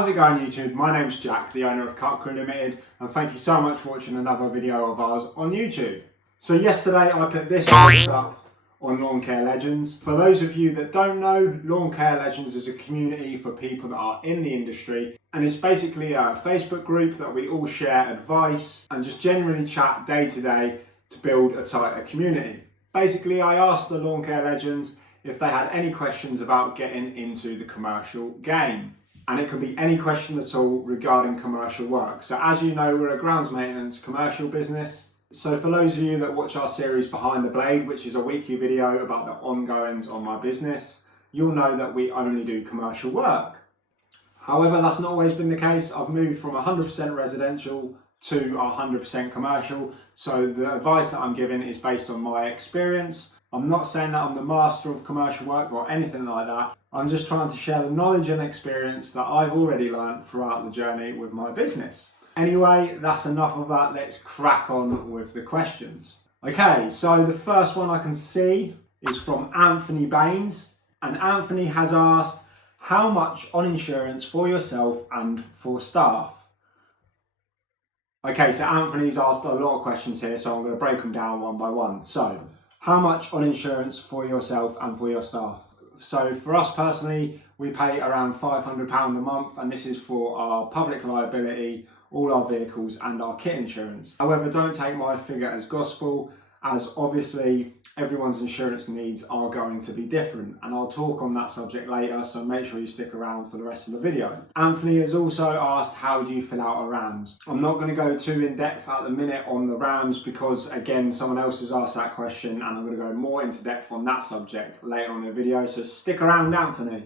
How's it going, YouTube? My name's Jack, the owner of Cutcrew Limited, and thank you so much for watching another video of ours on YouTube. So yesterday I put this post up on Lawn Care Legends. For those of you that don't know, Lawn Care Legends is a community for people that are in the industry, and it's basically a Facebook group that we all share advice and just generally chat day to day to build a tighter community. Basically, I asked the Lawn Care Legends if they had any questions about getting into the commercial game. And it could be any question at all regarding commercial work. So as you know, we're a grounds maintenance commercial business. So for those of you that watch our series Behind the Blade, which is a weekly video about the ongoings on my business, you'll know that we only do commercial work. However, that's not always been the case. I've moved from 100% residential to 100% commercial. So the advice that I'm giving is based on my experience. I'm not saying that I'm the master of commercial work or anything like that. I'm just trying to share the knowledge and experience that I've already learned throughout the journey with my business. Anyway, that's enough of that. Let's crack on with the questions. Okay, so the first one I can see is from Anthony Baines. And Anthony has asked, how much on insurance for yourself and for staff? Okay, so Anthony's asked a lot of questions here, so I'm going to break them down one by one. So, how much on insurance for yourself and for your staff? So for us personally, we pay around £500 a month, and this is for our public liability, all our vehicles and our kit insurance. However, don't take my figure as gospel, as obviously everyone's insurance needs are going to be different, and I'll talk on that subject later, so make sure you stick around for the rest of the video. Anthony has also asked, how do you fill out a RAMS? I'm not going to go too in depth at the minute on the RAMS because again, someone else has asked that question, and I'm going to go more into depth on that subject later on in the video, so stick around, Anthony.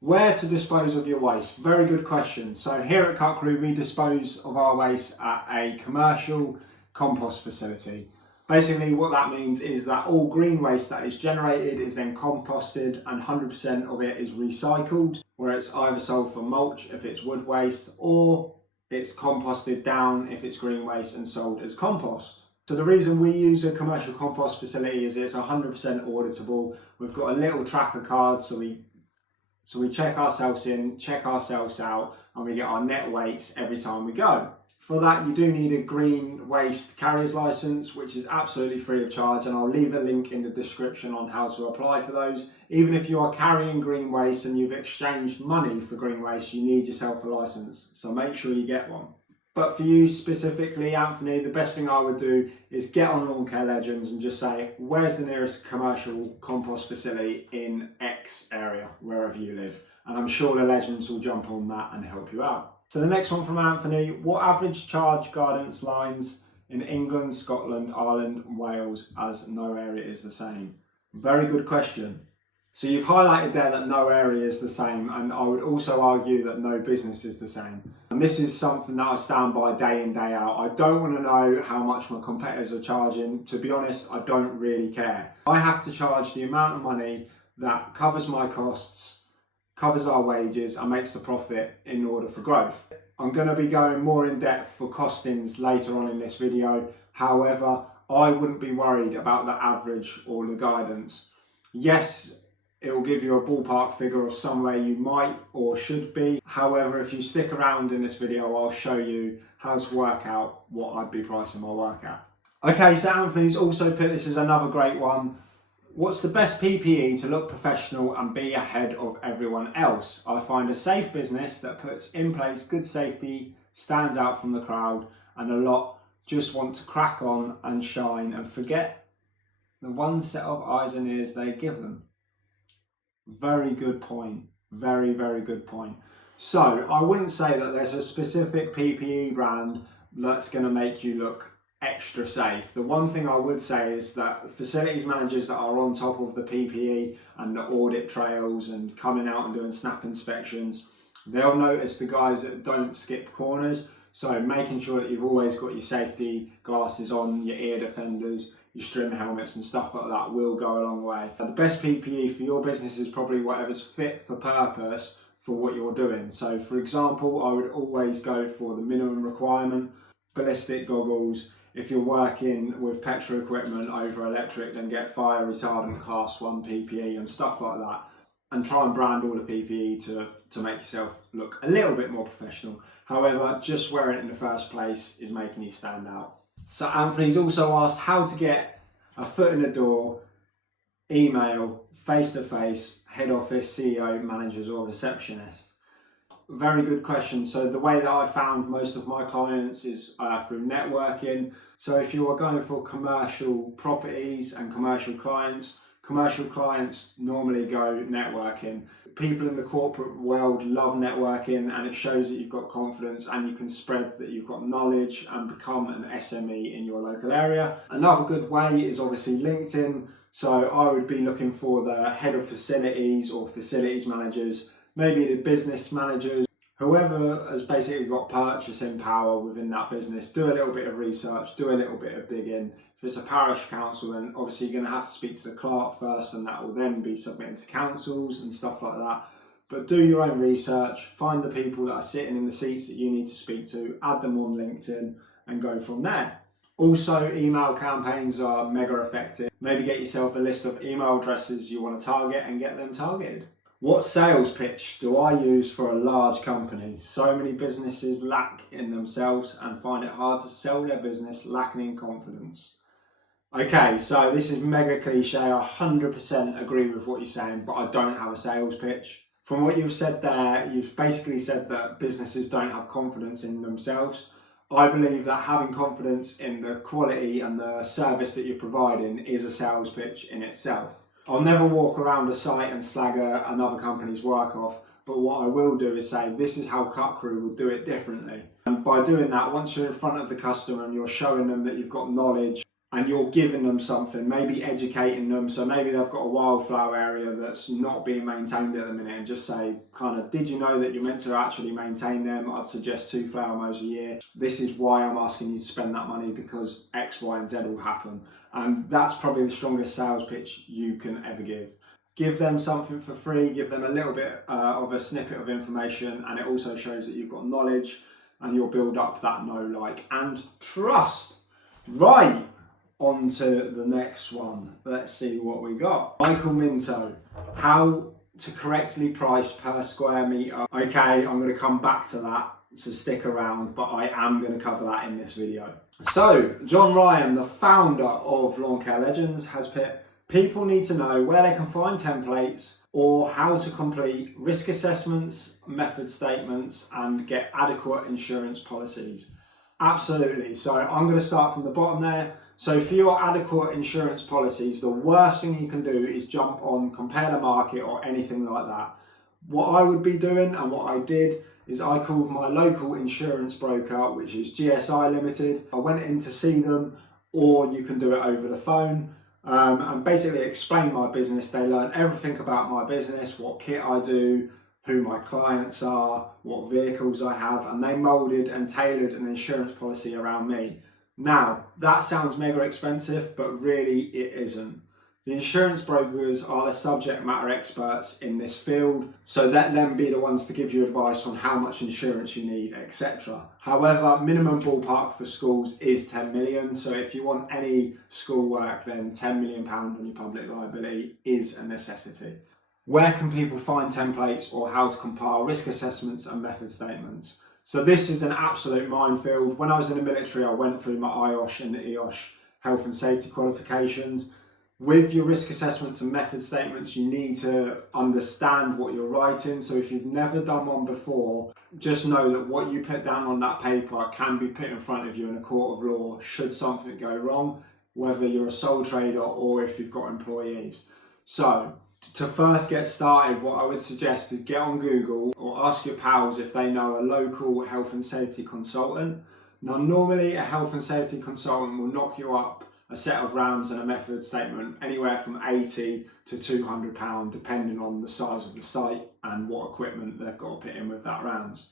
Where to dispose of your waste? Very good question. So here at Cutcrew, we dispose of our waste at a commercial compost facility. Basically what that means is that all green waste that is generated is then composted, and 100% of it is recycled, where it's either sold for mulch if it's wood waste, or it's composted down if it's green waste and sold as compost. So the reason we use a commercial compost facility is it's 100% auditable. We've got a little tracker card, so we check ourselves in, check ourselves out, and we get our net weights every time we go. For that, you do need a green waste carrier's license, which is absolutely free of charge, and I'll leave a link in the description on how to apply for those. Even if you are carrying green waste and you've exchanged money for green waste, you need yourself a license, so make sure you get one. But for you specifically, Anthony, the best thing I would do is get on Lawn Care Legends and just say, where's the nearest commercial compost facility in X area, wherever you live? And I'm sure the Legends will jump on that and help you out. So the next one from Anthony, what average charge guidance lines in England, Scotland, Ireland, Wales, as no area is the same? Very good question. So you've highlighted there that no area is the same, and I would also argue that no business is the same. And this is something that I stand by day in, day out. I don't want to know how much my competitors are charging. To be honest, I don't really care. I have to charge the amount of money that covers my costs, covers our wages, and makes the profit in order for growth. I'm going to be going more in depth for costings later on in this video. However, I wouldn't be worried about the average or the guidance. Yes, it will give you a ballpark figure of somewhere you might or should be. However, if you stick around in this video, I'll show you how to work out what I'd be pricing my work at. Okay, so Anthony's also put, this is another great one. What's the best PPE to look professional and be ahead of everyone else? I find a safe business that puts in place good safety, stands out from the crowd, and a lot just want to crack on and shine and forget the one set of eyes and ears they give them. Very good point. Very, very good point. So I wouldn't say that there's a specific PPE brand that's going to make you look extra safe. The one thing I would say is that facilities managers that are on top of the PPE and the audit trails and coming out and doing snap inspections, they'll notice the guys that don't skip corners. So making sure that you've always got your safety glasses on, your ear defenders, your string helmets and stuff like that will go a long way. The best PPE for your business is probably whatever's fit for purpose for what you're doing. So for example, I would always go for the minimum requirement, ballistic goggles. If you're working with petrol equipment over electric, then get fire retardant class 1 PPE and stuff like that. and try and brand all the PPE to make yourself look a little bit more professional. However, just wearing it in the first place is making you stand out. So Anthony's also asked how to get a foot in the door, email, face-to-face, head office, CEO, managers or receptionists. Very good question. So the way that I found most of my clients is through networking. So if you are going for commercial properties and commercial clients normally go networking. People in the corporate world love networking, and it shows that you've got confidence and you can spread that you've got knowledge and become an SME in your local area. Another good way is obviously LinkedIn. So I would be looking for the head of facilities or facilities managers, maybe the business managers, whoever has basically got purchasing power within that business. Do a little bit of research, do a little bit of digging. If it's a parish council, then obviously you're going to have to speak to the clerk first, and that will then be submitted to councils and stuff like that. But do your own research, find the people that are sitting in the seats that you need to speak to, add them on LinkedIn and go from there. Also, email campaigns are mega effective. Maybe get yourself a list of email addresses you want to target and get them targeted. What sales pitch do I use for a large company? So many businesses lack in themselves and find it hard to sell their business, lacking in confidence. Okay, so this is mega cliche. I 100% agree with what you're saying, but I don't have a sales pitch. From what you've said there, you've basically said that businesses don't have confidence in themselves. I believe that having confidence in the quality and the service that you're providing is a sales pitch in itself. I'll never walk around a site and slag another company's work off, but what I will do is say, this is how Cutcrew would do it differently. And by doing that, once you're in front of the customer and you're showing them that you've got knowledge and you're giving them something, maybe educating them, so maybe they've got a wildflower area that's not being maintained at the minute, and just say, kind of, did you know that you're meant to actually maintain them? I'd suggest 2 flower mows a year. This is why I'm asking you to spend that money, because X, Y, and Z will happen. And that's probably the strongest sales pitch you can ever give. Give them something for free, give them a little bit of a snippet of information, and it also shows that you've got knowledge, and you'll build up that know, like, and trust. Right. On to the next one. Let's see what we got. Michael Minto, how to correctly price per square metre. Okay, I'm going to come back to that, so stick around, but I am going to cover that in this video. So, John Ryan, the founder of Lawn Care Legends, has put, people need to know where they can find templates or how to complete risk assessments, method statements, and get adequate insurance policies. Absolutely. So I'm going to start from the bottom there. So for your adequate insurance policies, the worst thing you can do is jump on Compare the Market or anything like that. What I would be doing, and what I did, is I called my local insurance broker, which is GSI Limited. I went in to see them, or you can do it over the phone, and basically explain my business. They learn everything about my business, what kit I do, who my clients are, what vehicles I have, and they moulded and tailored an insurance policy around me. Now, that sounds mega expensive, but really it isn't. The insurance brokers are the subject matter experts in this field, so let them be the ones to give you advice on how much insurance you need, etc. However, minimum ballpark for schools is 10 million, so if you want any school work, then £10 million on your public liability is a necessity. Where can people find templates or how to compile risk assessments and method statements? So this is an absolute minefield. When I was in the military, I went through my IOSH and EOSH health and safety qualifications. With your risk assessments and method statements, you need to understand what you're writing. So if you've never done one before, just know that what you put down on that paper can be put in front of you in a court of law should something go wrong, whether you're a sole trader or if you've got employees. So to first get started, what I would suggest is get on Google or ask your pals if they know a local health and safety consultant. Now, normally a health and safety consultant will knock you up a set of RAMs and a method statement anywhere from £80 to £200, depending on the size of the site and what equipment they've got to put in with that RAMs.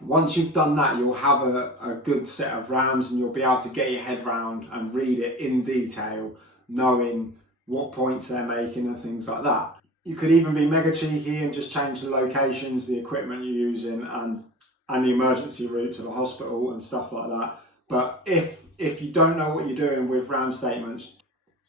Once you've done that, you'll have a good set of RAMs and you'll be able to get your head round and read it in detail, knowing what points they're making and things like that. You could even be mega cheeky and just change the locations, the equipment you're using, and the emergency route to the hospital and stuff like that. But if you don't know what you're doing with RAM statements,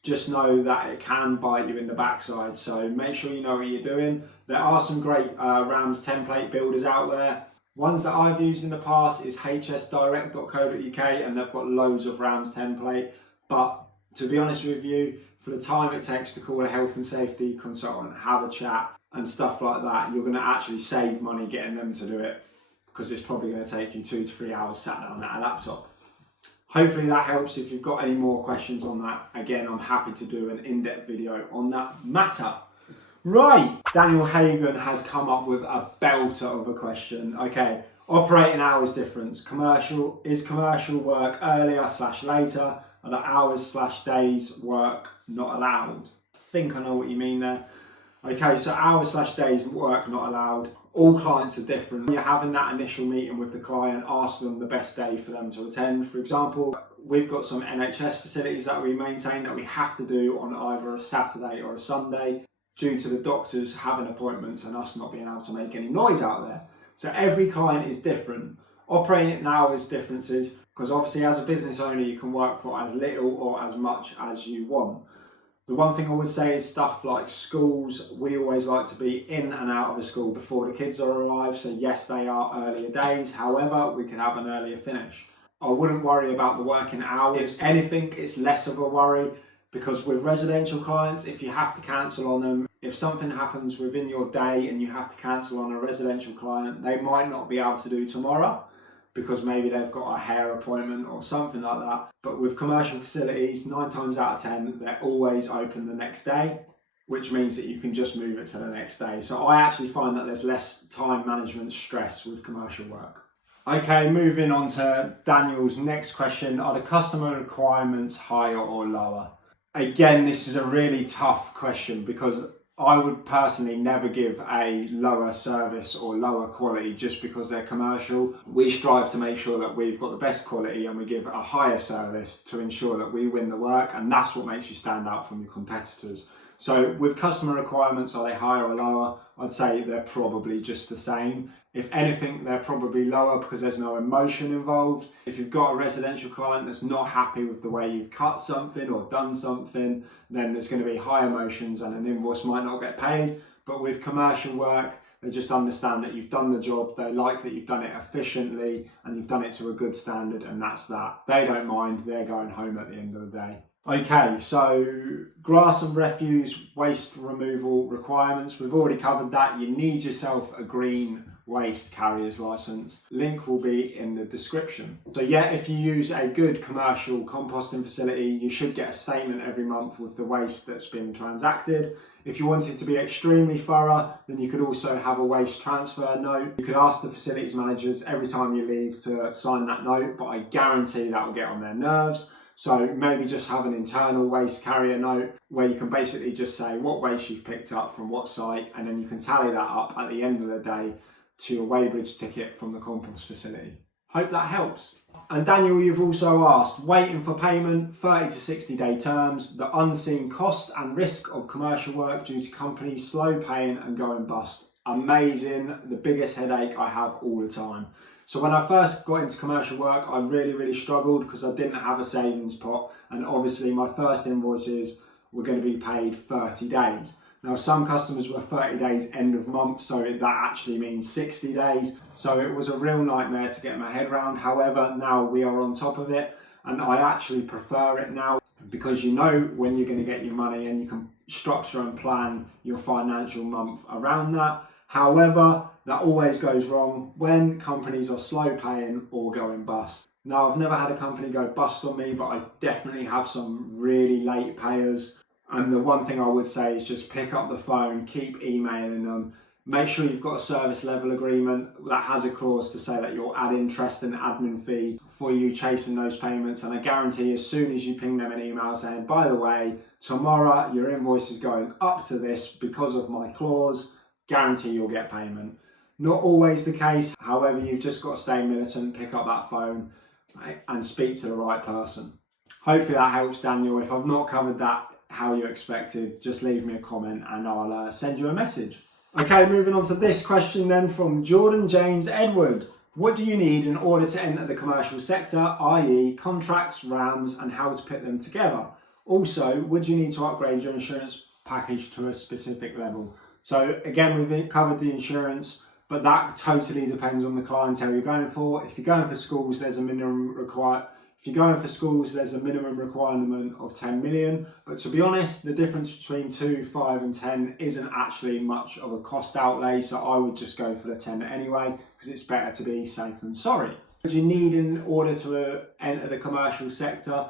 just know that it can bite you in the backside. So make sure you know what you're doing. There are some great Rams template builders out there. Ones that I've used in the past is hsdirect.co.uk, and they've got loads of Rams template. But to be honest with you, for the time it takes to call a health and safety consultant, have a chat and stuff like that, you're going to actually save money getting them to do it, because it's probably going to take you 2 to 3 hours sat down at a laptop. Hopefully that helps. If you've got any more questions on that, again, I'm happy to do an in-depth video on that matter. Right, Daniel Hagan has come up with a belter of a question. Okay, operating hours difference. Is commercial work earlier/later? Are the hours/days work not allowed? I think I know what you mean there. Okay, so hours/days work not allowed. All clients are different. When you're having that initial meeting with the client, ask them the best day for them to attend. For example, we've got some NHS facilities that we maintain that we have to do on either a Saturday or a Sunday due to the doctors having appointments and us not being able to make any noise out there. So every client is different. Operating hours differences, because obviously as a business owner you can work for as little or as much as you want. The one thing I would say is stuff like schools. We always like to be in and out of a school before the kids are arrived. So yes, they are earlier days. However, we can have an earlier finish. I wouldn't worry about the working hours. If anything, it's less of a worry, because with residential clients, if you have to cancel on them, if something happens within your day and you have to cancel on a residential client, they might not be able to do tomorrow, because maybe they've got a hair appointment or something like that. But with commercial facilities, 9 times out of 10, they're always open the next day, which means that you can just move it to the next day. So I actually find that there's less time management stress with commercial work. Okay, moving on to Daniel's next question. Are the customer requirements higher or lower? Again, this is a really tough question, because I would personally never give a lower service or lower quality just because they're commercial. We strive to make sure that we've got the best quality and we give a higher service to ensure that we win the work, and that's what makes you stand out from your competitors. So with customer requirements, are they higher or lower? I'd say they're probably just the same. If anything, they're probably lower because there's no emotion involved. If you've got a residential client that's not happy with the way you've cut something or done something, then there's going to be high emotions and an invoice might not get paid. But with commercial work, they just understand that you've done the job, they like that you've done it efficiently and you've done it to a good standard, and that's that. They don't mind, they're going home at the end of the day. Okay, so grass and refuse waste removal requirements, we've already covered that. You need yourself a green waste carrier's license. Link will be in the description. So yeah, if you use a good commercial composting facility, you should get a statement every month with the waste that's been transacted. If you wanted to be extremely thorough, then you could also have a waste transfer note. You could ask the facilities managers every time you leave to sign that note, but I guarantee that will get on their nerves. So maybe just have an internal waste carrier note where you can basically just say what waste you've picked up from what site, and then you can tally that up at the end of the day to your weighbridge ticket from the compost facility. Hope that helps. And Daniel, you've also asked, waiting for payment, 30 to 60 day terms, the unseen cost and risk of commercial work due to companies slow paying and going bust. Amazing, the biggest headache I have all the time. So when I first got into commercial work, I really struggled because I didn't have a savings pot, and obviously my first invoices were going to be paid 30 days. Now some customers were 30 days end of month, so that actually means 60 days. So it was a real nightmare to get my head around. However, now we are on top of it, and I actually prefer it now because you know when you're going to get your money and you can structure and plan your financial month around that. However, that always goes wrong when companies are slow paying or going bust. Now, I've never had a company go bust on me, but I definitely have some really late payers. And the one thing I would say is just pick up the phone, keep emailing them. Make sure you've got a service level agreement that has a clause to say that you'll add interest and admin fee for you chasing those payments. And I guarantee as soon as you ping them an email saying, by the way, tomorrow your invoice is going up to this because of my clause, guarantee you'll get payment. Not always the case, however, you've just got to stay militant, pick up that phone and speak to the right person. Hopefully that helps, Daniel. If I've not covered that how you expected, just leave me a comment and I'll send you a message. Okay, moving on to this question then from Jordan James Edward. What do you need in order to enter the commercial sector, i.e. contracts, RAMs, and how to put them together? Also, would you need to upgrade your insurance package to a specific level? So again, we've covered the insurance, but that totally depends on the clientele you're going for. If you're going for schools, there's a minimum requirement of 10 million. But to be honest, the difference between 2, 5 and 10 isn't actually much of a cost outlay. So I would just go for the 10 anyway, because it's better to be safe than sorry. What you need in order to enter the commercial sector,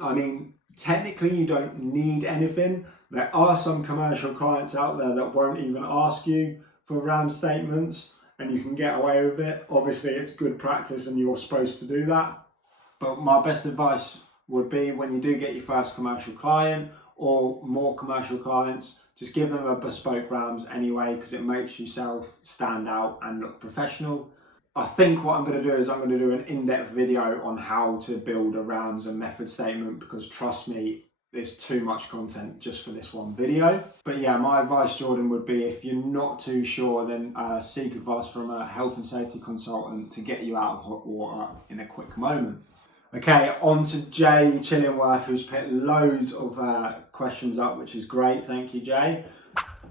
I mean, technically you don't need anything. There are some commercial clients out there that won't even ask you for RAM statements and you can get away with it. Obviously it's good practice and you're supposed to do that. But my best advice would be, when you do get your first commercial client or more commercial clients, just give them a bespoke RAMs anyway, because it makes yourself stand out and look professional. I think what I'm going to do is I'm going to do an in-depth video on how to build a RAMs and method statement, because trust me, there's too much content just for this one video. But yeah, my advice, Jordan, would be, if you're not too sure, then seek advice from a health and safety consultant to get you out of hot water in a quick moment. Okay, on to Jay Chillingworth, who's put loads of questions up, which is great. Thank you, Jay.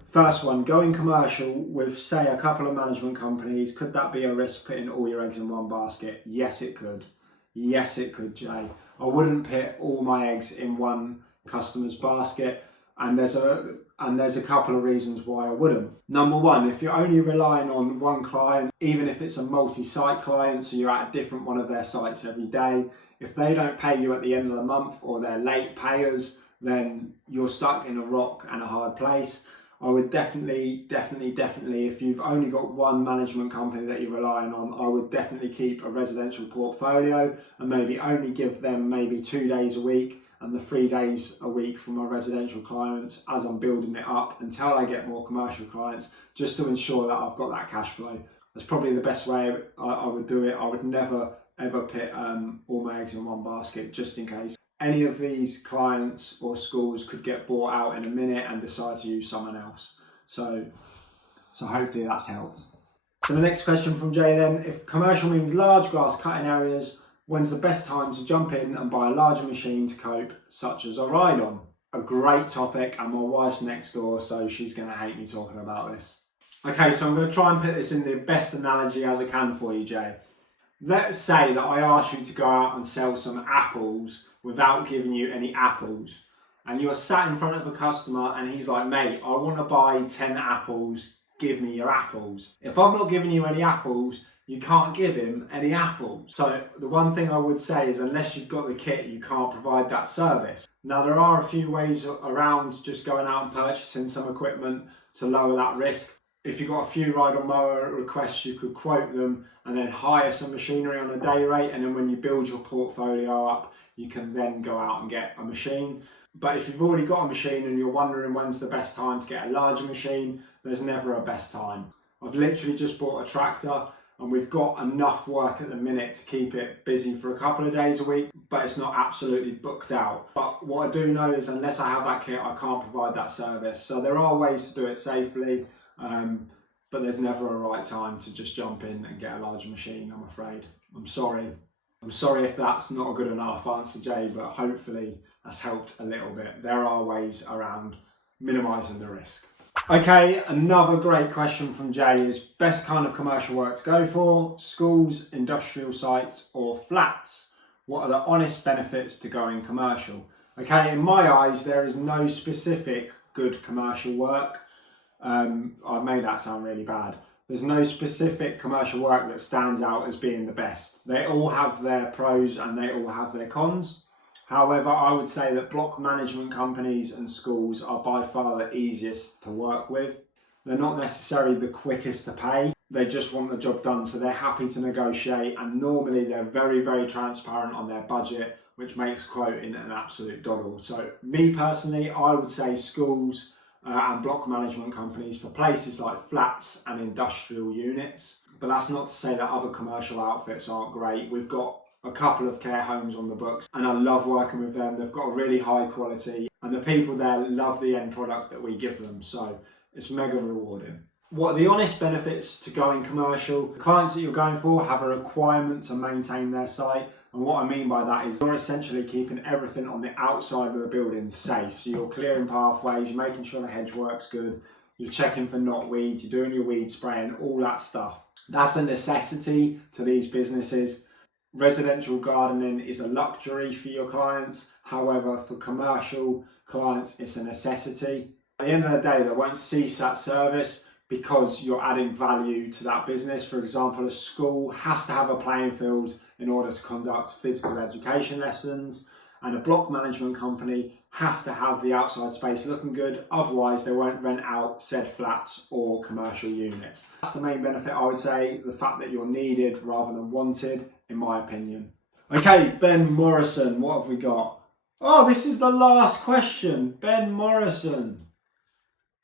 First one, going commercial with, say, a couple of management companies, could that be a risk, putting all your eggs in one basket? Yes, it could. Yes, it could, Jay. I wouldn't put all my eggs in one customer's basket, and there's a couple of reasons why I wouldn't. Number one, if you're only relying on one client, even if it's a multi-site client, so you're at a different one of their sites every day, if they don't pay you at the end of the month or they're late payers, then you're stuck in a rock and a hard place. I would definitely, if you've only got one management company that you're relying on, I would definitely keep a residential portfolio and maybe only give them maybe 2 days a week and the 3 days a week for my residential clients as I'm building it up until I get more commercial clients, just to ensure that I've got that cash flow. That's probably the best way I would do it. I would never ever put all my eggs in one basket, just in case any of these clients or schools could get bought out in a minute and decide to use someone else. So hopefully that's helped. So the next question from Jay then, if commercial means large glass cutting areas, when's the best time to jump in and buy a larger machine to cope, such as a ride-on? A great topic, and my wife's next door, so she's going to hate me talking about this. Okay, so I'm going to try and put this in the best analogy as I can for you, Jay. Let's say that I ask you to go out and sell some apples without giving you any apples. And you're sat in front of a customer and he's like, mate, I want to buy 10 apples, give me your apples. If I'm not giving you any apples, you can't give him any apples. So the one thing I would say is, unless you've got the kit, you can't provide that service. Now, there are a few ways around just going out and purchasing some equipment to lower that risk. If you've got a few ride-on mower requests, you could quote them and then hire some machinery on a day rate, and then when you build your portfolio up, you can then go out and get a machine. But if you've already got a machine and you're wondering when's the best time to get a larger machine, there's never a best time. I've literally just bought a tractor and we've got enough work at the minute to keep it busy for a couple of days a week, but it's not absolutely booked out. But what I do know is, unless I have that kit, I can't provide that service. So there are ways to do it safely. But there's never a right time to just jump in and get a large machine, I'm afraid. I'm sorry if that's not a good enough answer, Jay, but hopefully that's helped a little bit. There are ways around minimising the risk. Okay, another great question from Jay is, best kind of commercial work to go for, schools, industrial sites or flats? What are the honest benefits to going commercial? Okay, in my eyes, there is no specific good commercial work. I've made that sound really bad. There's no specific commercial work that stands out as being the best. They all have their pros and they all have their cons. However, I would say that block management companies and schools are by far the easiest to work with. They're not necessarily the quickest to pay. They just want the job done, so they're happy to negotiate, and normally they're very, very transparent on their budget, which makes quoting an absolute doddle. So me personally, I would say schools and block management companies for places like flats and industrial units. But that's not to say that other commercial outfits aren't great. We've got a couple of care homes on the books and I love working with them. They've got a really high quality and the people there love the end product that we give them. So it's mega rewarding. What are the honest benefits to going commercial? The clients that you're going for have a requirement to maintain their site. And what I mean by that is you're essentially keeping everything on the outside of the building safe. So you're clearing pathways, you're making sure the hedge works good, you're checking for knotweed, you're doing your weed spraying, all that stuff. That's a necessity to these businesses. Residential gardening is a luxury for your clients. However, for commercial clients, it's a necessity. At the end of the day, they won't cease that service because you're adding value to that business. For example, a school has to have a playing field in order to conduct physical education lessons, and a block management company has to have the outside space looking good, otherwise they won't rent out said flats or commercial units. That's the main benefit, I would say, the fact that you're needed rather than wanted, in my opinion. Okay, Ben Morrison, what have we got? Oh, this is the last question, Ben Morrison.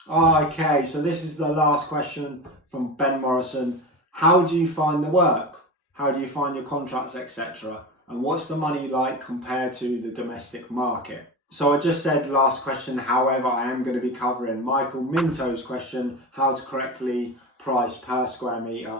Okay, so this is the last question from Ben Morrison. How do you find the work? How do you find your contracts, etc.? And what's the money like compared to the domestic market? So I just said last question, however, I am going to be covering Michael Minto's question, how to correctly price per square metre,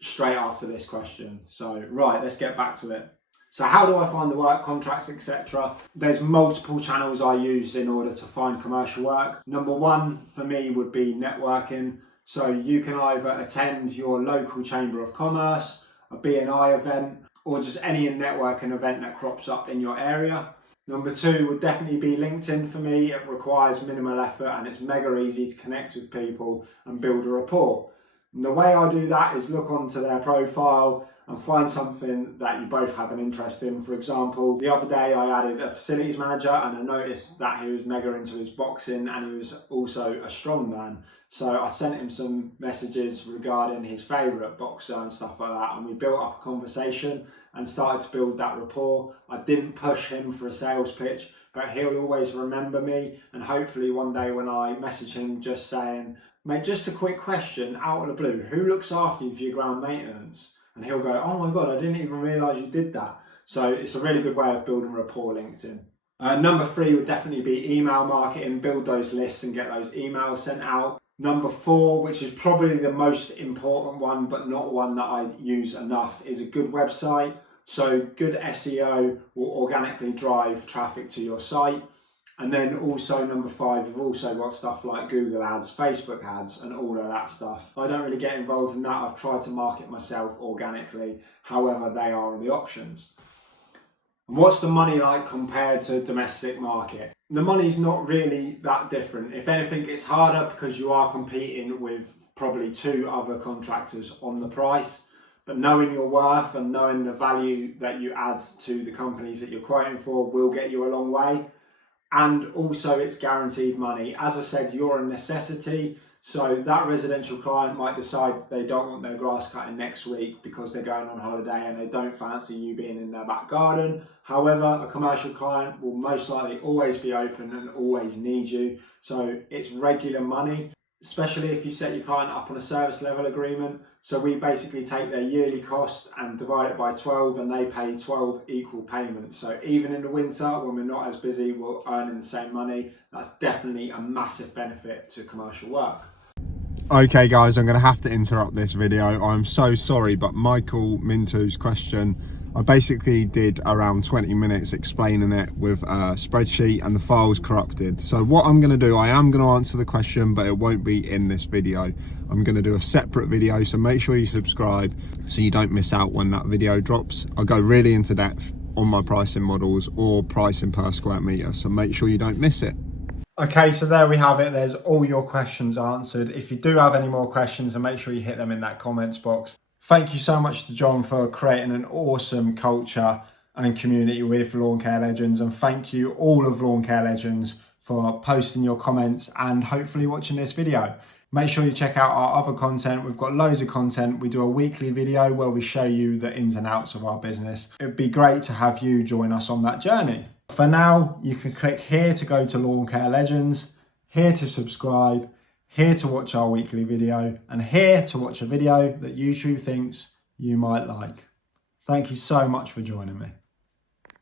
straight after this question. So, right, let's get back to it. So how do I find the work, contracts, etc.? There's multiple channels I use in order to find commercial work. Number one for me would be networking. So you can either attend your local Chamber of Commerce, a BNI event, or just any networking event that crops up in your area. Number two would definitely be LinkedIn for me. It requires minimal effort and it's mega easy to connect with people and build a rapport. And the way I do that is look onto their profile and find something that you both have an interest in. For example, the other day I added a facilities manager and I noticed that he was mega into his boxing and he was also a strongman. So I sent him some messages regarding his favourite boxer and stuff like that, and we built up a conversation and started to build that rapport. I didn't push him for a sales pitch, but he'll always remember me, and hopefully one day when I message him just saying, mate, just a quick question out of the blue, who looks after you for your ground maintenance? And he'll go, oh my God, I didn't even realise you did that. So it's a really good way of building rapport, LinkedIn. Number three would definitely be email marketing, build those lists and get those emails sent out. Number four, which is probably the most important one, but not one that I use enough, is a good website. So good SEO will organically drive traffic to your site. And then also number five, we've also got stuff like Google ads, Facebook ads, and all of that stuff. I don't really get involved in that. I've tried to market myself organically. However, they are the options. And what's the money like compared to domestic market? The money's not really that different. If anything, it's harder because you are competing with probably two other contractors on the price. But knowing your worth and knowing the value that you add to the companies that you're quoting for will get you a long way. And also it's guaranteed money. As I said, you're a necessity. So that residential client might decide they don't want their grass cutting next week because they're going on holiday and they don't fancy you being in their back garden. However, a commercial client will most likely always be open and always need you. So it's regular money, especially if you set your client up on a service level agreement. So we basically take their yearly cost and divide it by 12 and they pay 12 equal payments. So even in the winter when we're not as busy, we're earning the same money. That's definitely a massive benefit to commercial work. Okay guys, I'm going to have to interrupt this video. I'm so sorry, but Michael Minto's question, I basically did around 20 minutes explaining it with a spreadsheet and the file's corrupted. So what I'm going to do, I am going to answer the question, but it won't be in this video. I'm going to do a separate video, so make sure you subscribe so you don't miss out when that video drops. I'll go really into depth on my pricing models or pricing per square metre, so make sure you don't miss it. Okay, so there we have it. There's all your questions answered. If you do have any more questions, then make sure you hit them in that comments box. Thank you so much to John for creating an awesome culture and community with Lawn Care Legends. And thank you all of Lawn Care Legends for posting your comments and hopefully watching this video. Make sure you check out our other content. We've got loads of content. We do a weekly video where we show you the ins and outs of our business. It'd be great to have you join us on that journey. For now, you can click here to go to Lawn Care Legends, here to subscribe, here to watch our weekly video, and here to watch a video that YouTube thinks you might like. Thank you so much for joining me.